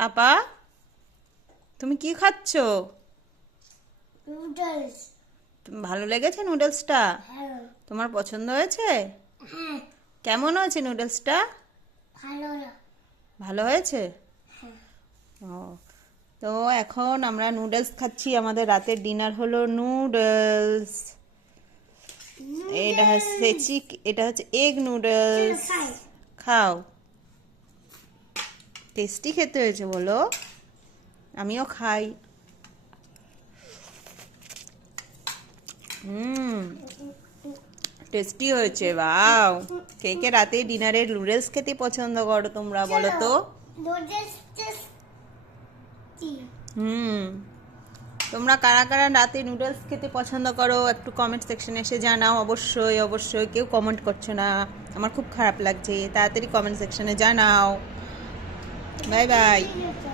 পাপা, তুমি কি খাচ্ছ? নুডলস। ভালো লেগেছে নুডলসটা? হ্যাঁ। তোমার পছন্দ হয়েছে? হ্যাঁ। কেমন হয়েছে নুডলসটা? ভালো না। ভালো হয়েছে? হ্যাঁ। ও, তো এখন আমরা নুডলস খাচ্ছি। আমাদের রাতের ডিনার হলো নুডলস। এটা হচ্ছে এগ নুডলস। খাই। খাও। টেস্টি খেতে হয়েছে বলো। আমিও খাই। টেস্টি হয়েছে, বাও। কে কে রাতে ডিনারে নুডলস খেতে পছন্দ করো তোমরা বলো তো? Noodles tasty. তোমরা কারা কারা রাতে নুডলস খেতে পছন্দ করো একটু কমেন্ট সেকশনে এসে জানাও। অবশ্যই অবশ্যই, কেউ কমেন্ট করছো না, আমার খুব খারাপ লাগছে। তাড়াতাড়ি কমেন্ট সেকশনে জানাও। Bye bye.